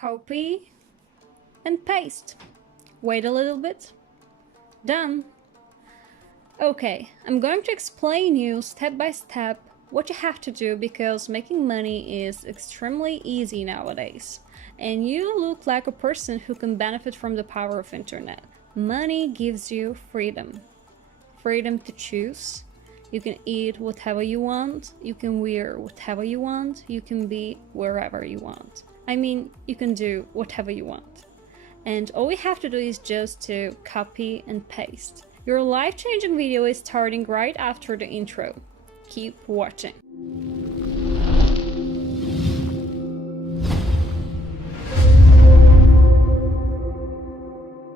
Copy and paste. Wait a little bit. Done. Okay, I'm going to explain you step by step what you have to do because making money is extremely easy nowadays. And you look like a person who can benefit from the power of internet. Money gives you freedom. Freedom to choose. You can eat whatever you want. You can wear whatever you want. You can be wherever you want. I mean, you can do whatever you want. And all we have to do is just to copy and paste. Your life-changing video is starting right after the intro. Keep watching.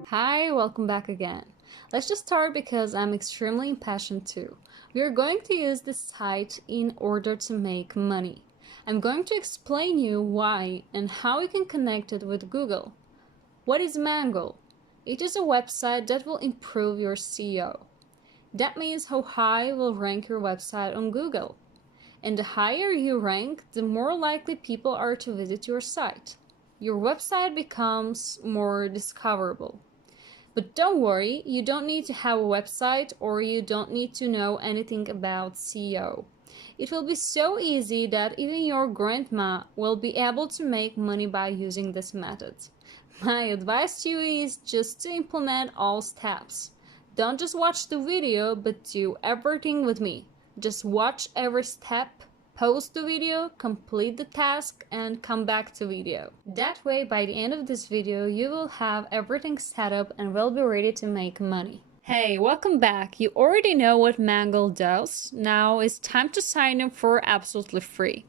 Hi, welcome back again. Let's just start because I'm extremely impatient too. We are going to use this site in order to make money. I'm going to explain you why and how you can connect it with Google. What is Mangle? It is a website that will improve your SEO. That means how high will rank your website on Google. And the higher you rank, the more likely people are to visit your site. Your website becomes more discoverable. But don't worry, you don't need to have a website or you don't need to know anything about SEO. It will be so easy that even your grandma will be able to make money by using this method. My advice to you is just to implement all steps. Don't just watch the video, but do everything with me. Just watch every step, pause the video, complete the task, and come back to video. That way, by the end of this video, you will have everything set up and will be ready to make money. Hey, welcome back. You already know what Mangle does. Now it's time to sign up for absolutely free.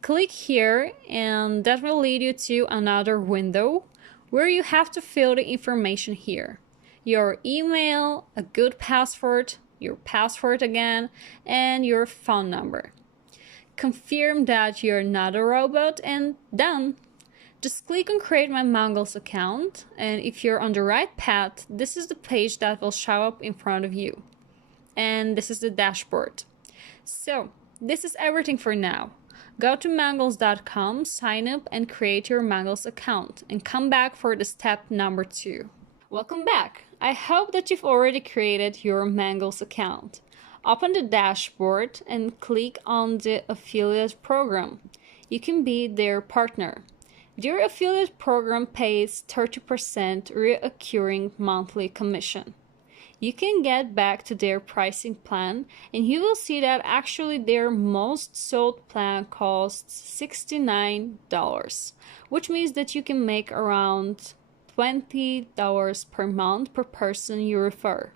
Click here and that will lead you to another window where you have to fill the information here. Your email, a good password, your password again, and your phone number. Confirm that you're not a robot and done. Just click on create my Mangle's account, and if you're on the right path, this is the page that will show up in front of you. And this is the dashboard. So, this is everything for now. Go to mangles.com, sign up and create your Mangles account and come back for the step number 2. Welcome back. I hope that you've already created your Mangles account. Open the dashboard and click on the affiliate program. You can be their partner. Their affiliate program pays 30% recurring monthly commission. You can get back to their pricing plan and you will see that actually their most sold plan costs $69, which means that you can make around $20 per month per person you refer.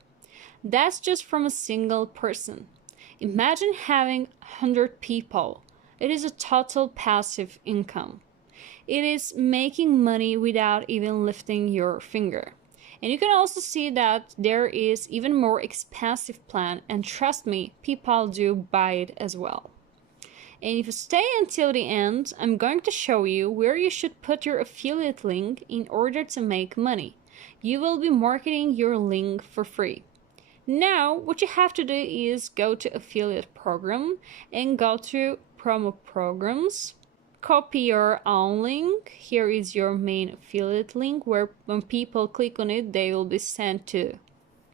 That's just from a single person. Imagine having 100 people. It is a total passive income. It is making money without even lifting your finger. And you can also see that there is even more expensive plan, and trust me, people do buy it as well. And if you stay until the end, I'm going to show you where you should put your affiliate link in order to make money. You will be marketing your link for free. Now, what you have to do is go to affiliate program and go to promo programs. Copy your own link. Here is your main affiliate link where when people click on it, they will be sent to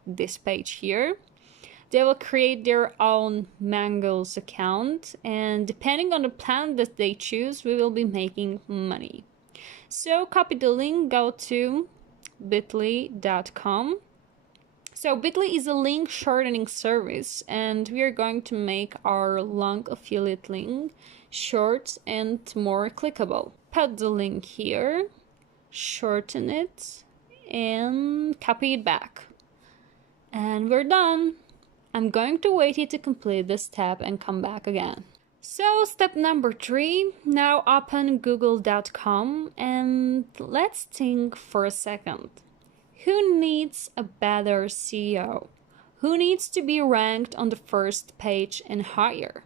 this page here. They will create their own Mangles account, and depending on the plan that they choose, we will be making money. So copy the link, go to bit.ly.com. So Bitly is a link shortening service, and we are going to make our long affiliate link short and more clickable. Put the link here, shorten it, and copy it back. And we're done. I'm going to wait you to complete this step and come back again. So step number 3, now open google.com and let's think for a second. Who needs a better SEO? Who needs to be ranked on the first page and higher?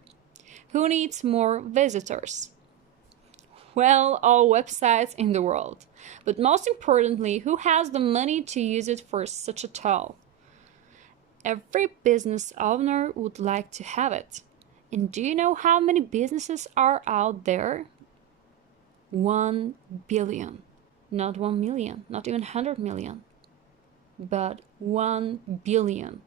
Who needs more visitors? Well, all websites in the world. But most importantly, who has the money to use it for such a tool? Every business owner would like to have it. And do you know how many businesses are out there? 1 billion. Not 1 million, not even 100 million, but 1 billion.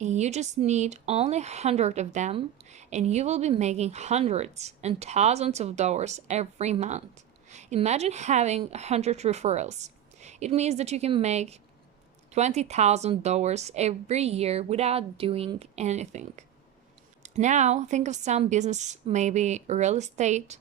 And you just need only 100 of them, and you will be making hundreds and thousands of dollars every month. Imagine having 100 referrals. It means that you can make $20,000 every year without doing anything. Now, think of some business, maybe real estate,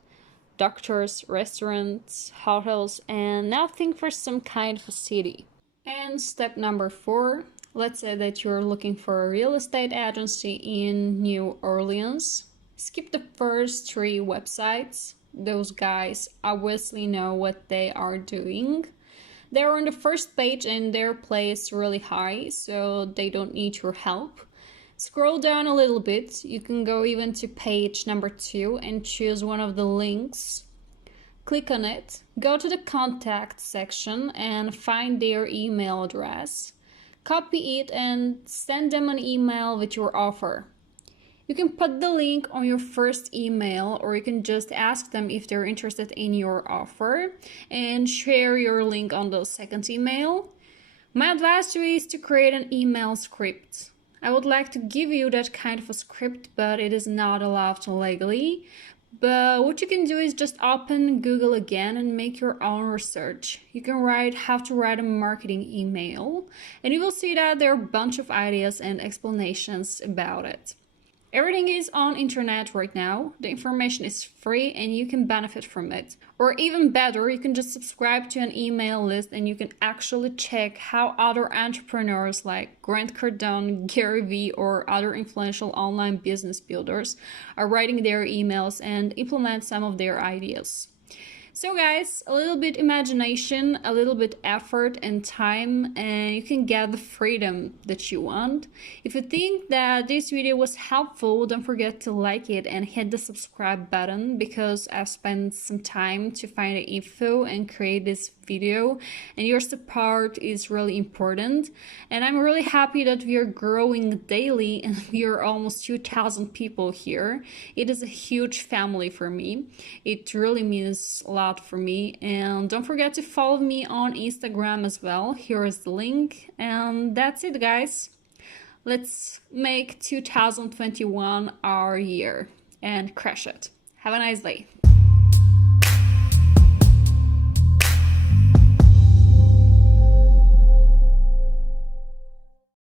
doctors, restaurants, hotels, and now think for some kind of a city. And step number 4, let's say that you're looking for a real estate agency in New Orleans. Skip the first 3 websites. Those guys obviously know what they are doing. They're on the first page and their play is really high, so they don't need your help. Scroll down a little bit. You can go even to page number 2 and choose one of the links. Click on it, go to the contact section and find their email address. Copy it and send them an email with your offer. You can put the link on your first email, or you can just ask them if they're interested in your offer and share your link on the second email. My advice to you is to create an email script. I would like to give you that kind of a script, but it is not allowed legally. But what you can do is just open Google again and make your own research. You can write how to write a marketing email, and you will see that there are a bunch of ideas and explanations about it. Everything is on internet right now. The information is free and you can benefit from it. Or even better, you can just subscribe to an email list and you can actually check how other entrepreneurs like Grant Cardone, Gary Vee, or other influential online business builders are writing their emails and implement some of their ideas. So guys, a little bit imagination, a little bit effort and time, and you can get the freedom that you want. If you think that this video was helpful, don't forget to like it and hit the subscribe button, because I've spent some time to find the info and create this video, and your support is really important. And I'm really happy that we are growing daily and we are almost 2,000 people here. It is a huge family for me. It really means a lot for me. And don't forget to follow me on Instagram as well. Here is the link. And that's it, guys. Let's make 2021 our year and crush it. Have a nice day.